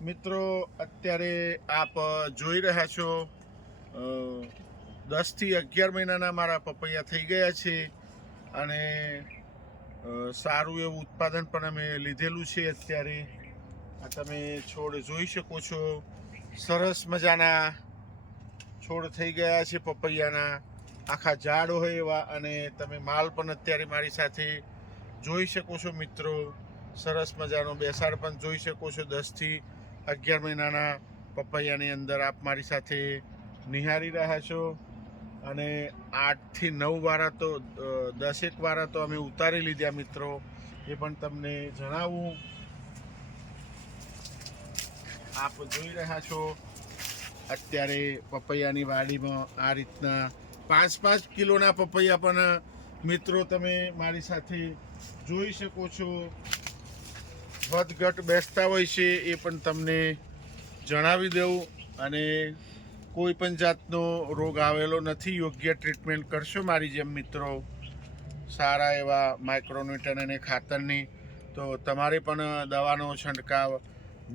મિત્રો અત્યારે આપ જોઈ રહ્યા છો 10થી 11 મહિનાના મારા પપૈયા થઈ ગયા છે અને સારું એવું ઉત્પાદન પણ અમે લીધેલું છે. અત્યારે આ તમે છોડ જોઈ શકો છો, સરસ મજાના છોડ થઈ ગયા છે પપૈયાના, આખા ઝાડ હોય એવા. અને તમે માલ પણ અત્યારે મારી સાથે જોઈ શકો છો મિત્રો. સરસ મજાનો બેસાડ પણ જોઈ શકો છો. 10થી 11 મહિનાના પપૈયાની અંદર આપ મારી સાથે નિહાળી રહ્યા છો. અને 8થી 9 વારા તો 10 વારા તો અમે ઉતારી લીધા મિત્રો, એ પણ તમને જણાવું. આપ જોઈ રહ્યા છો અત્યારે પપૈયાની વાડીમાં આ રીતના 5-5 કિલોના પપૈયા પણ મિત્રો તમે મારી સાથે જોઈ શકો છો. વધઘટ બેસતા હોય છે એ પણ તમને જણાવી દઉં. અને કોઈ પણ જાતનો રોગ આવેલો નથી. યોગ્ય ટ્રીટમેન્ટ કરશો મારી જેમ મિત્રો, સારા એવા માઇક્રોન્યુટ્રન અને ખાતરની, તો તમારે પણ દવાનો છંટકાવ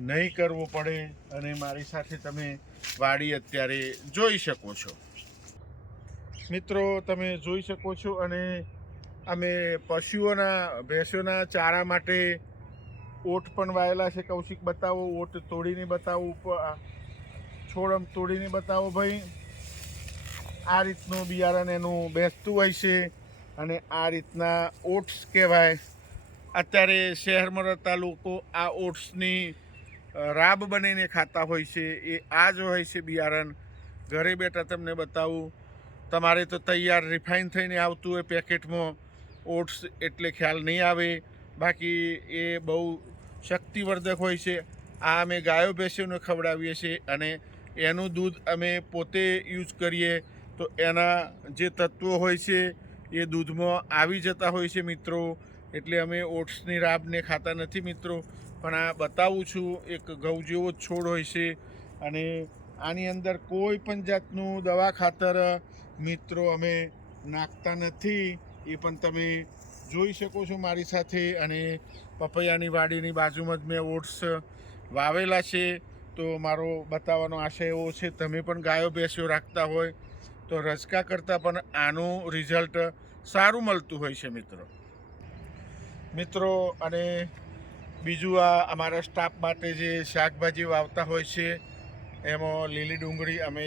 નહીં કરવો પડે. અને મારી સાથે તમે વાડી અત્યારે જોઈ શકો છો મિત્રો. તમે જોઈ શકો છો. અને અમે પશુઓના ભેંસોના ચારા માટે ઓટ પણ વાયેલા છે. કૌશિક બતાવો, ઓટ તોડીને બતાવો, છોડ તોડીને બતાવો ભાઈ. આ રીતનું બિયારણ એનું બેસતું હોય છે અને આ રીતના ઓટ્સ કહેવાય. અત્યારે શહેરમાં રહેતા લોકો આ ઓટ્સની રાબ બનીને ખાતા હોય છે. એ આ જ હોય છે બિયારણ. ઘરે બેઠા તમને બતાવું. તમારે તો તૈયાર રિફાઇન થઈને આવતું હોય પેકેટમાં ઓટ્સ, એટલે ખ્યાલ નહીં આવે. બાકી એ બહુ શક્તિવર્ધક હોય છે. આ અમે ગાયો ભેંસોને ખવડાવીએ છીએ અને એનું દૂધ અમે પોતે યુઝ કરીએ, તો એના જે તત્વો હોય છે એ દૂધમાં આવી જતા હોય છે મિત્રો. એટલે અમે ઓટ્સની રાબને ખાતા નથી મિત્રો. પણ આ બતાવું છું, એક ઘઉં જેવો જ છોડ હોય છે અને આની અંદર કોઈ પણ જાતનું દવા ખાતર મિત્રો અમે નાખતા નથી. એ પણ તમે જોઈ શકો છો મારી સાથે. અને પપૈયાની વાડીની બાજુમાં જ મેં ઓટ્સ વાવેલા છે. તો મારો બતાવવાનો આશય એવો છે, તમે પણ ગાયો ભેંસો રાખતા હોય તો રચકા કરતાં પણ આનું રિઝલ્ટ સારું મળતું હોય છે મિત્રો. અને બીજું આ અમારા સ્ટાફ માટે જે શાકભાજી વાવતા હોય છે, એમાં લીલી ડુંગળી અમે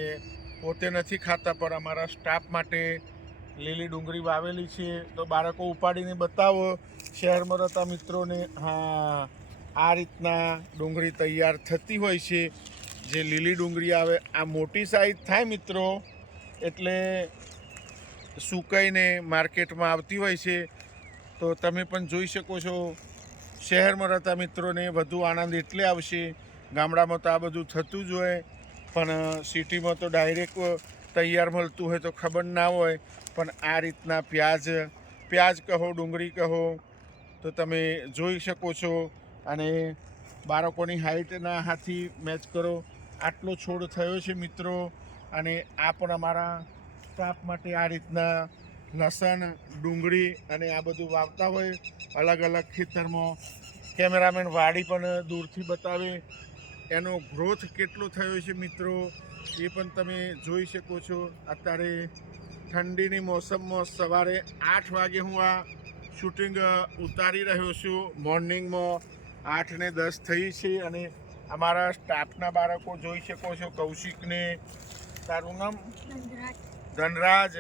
પોતે નથી ખાતા, પણ અમારા સ્ટાફ માટે લીલી ડુંગળી વાવેલી છે. તો બાળકો ઉપાડીને બતાવો શહેરમાં રહેતા મિત્રોને. હા, આ રીતના ડુંગળી તૈયાર થતી હોય છે. જે લીલી ડુંગળી આવે, આ મોટી સાઈઝ થાય મિત્રો, એટલે સુકાઈને માર્કેટમાં આવતી હોય છે. તો તમે પણ જોઈ શકો છો. શહેરમાં રહેતા મિત્રોને વધુ આનંદ એટલે આવશે. ગામડામાં તો આ બધું થતું જ હોય, પણ સિટીમાં તો ડાયરેક્ટ તૈયાર મળતું હોય તો ખબર ના હોય. પણ આ રીતના પ્યાજ કહો, ડુંગળી કહો, તો તમે જોઈ શકો છો. અને બાળકોની હાઇટના હાથી મેચ કરો, આટલો છોડ થયો છે મિત્રો. અને આ પણ અમારા સ્ટાફ માટે આ રીતના લસણ, ડુંગળી અને આ બધું વાવતા હોય અલગ અલગ ખેતરમાં. કેમેરામેન વાડી પણ દૂરથી બતાવે, એનો ગ્રોથ કેટલો થયો છે મિત્રો, એ પણ તમે જોઈ શકો છો. અત્યારે ઠંડીની મોસમમાં સવારે 8 વાગે હું આ શૂટિંગ ઉતારી રહ્યો છું. મોર્નિંગમાં 8:10 થઈ છે. અને અમારા સ્ટાફના બાળકો જોઈ શકો છો. કૌશિકને, તારું નામ ધનરાજ,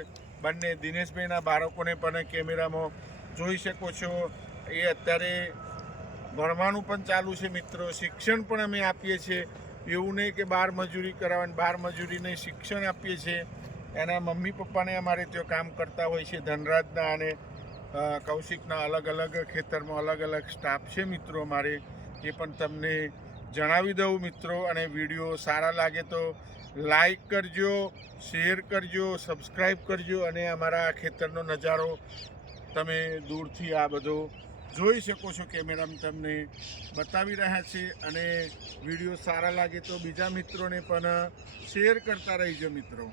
બંને દિનેશભાઈના બાળકોને પણ કેમેરામાં જોઈ શકો છો. એ અત્યારે ભણવાનું પણ ચાલુ છે મિત્રો. શિક્ષણ પણ અમે આપીએ છીએ. એવું નહીં કે બાર મજૂરી કરાવવાની, બાર મજૂરી નહીં, શિક્ષણ આપીએ છીએ. એના મમ્મી પપ્પાને અમારે ત્યાં કામ કરતા હોય છે. ધનરાજના અને કૌશિકના અલગ અલગ ખેતરમાં અલગ અલગ સ્ટાફ છે મિત્રો અમારે. એ પણ તમને જણાવી દઉં મિત્રો. અને વિડીયો સારા લાગે તો લાઈક કરજો, શેર કરજો, સબસ્ક્રાઈબ કરજો. અને અમારા ખેતરનો નજારો તમે દૂરથી આ બધો જોઈ શકો છો. કેમેરામાં તમને બતાવી રહ્યા છે. અને વિડીયો સારા લાગે તો બીજા મિત્રોને પણ શેર કરતા રહીજો મિત્રો.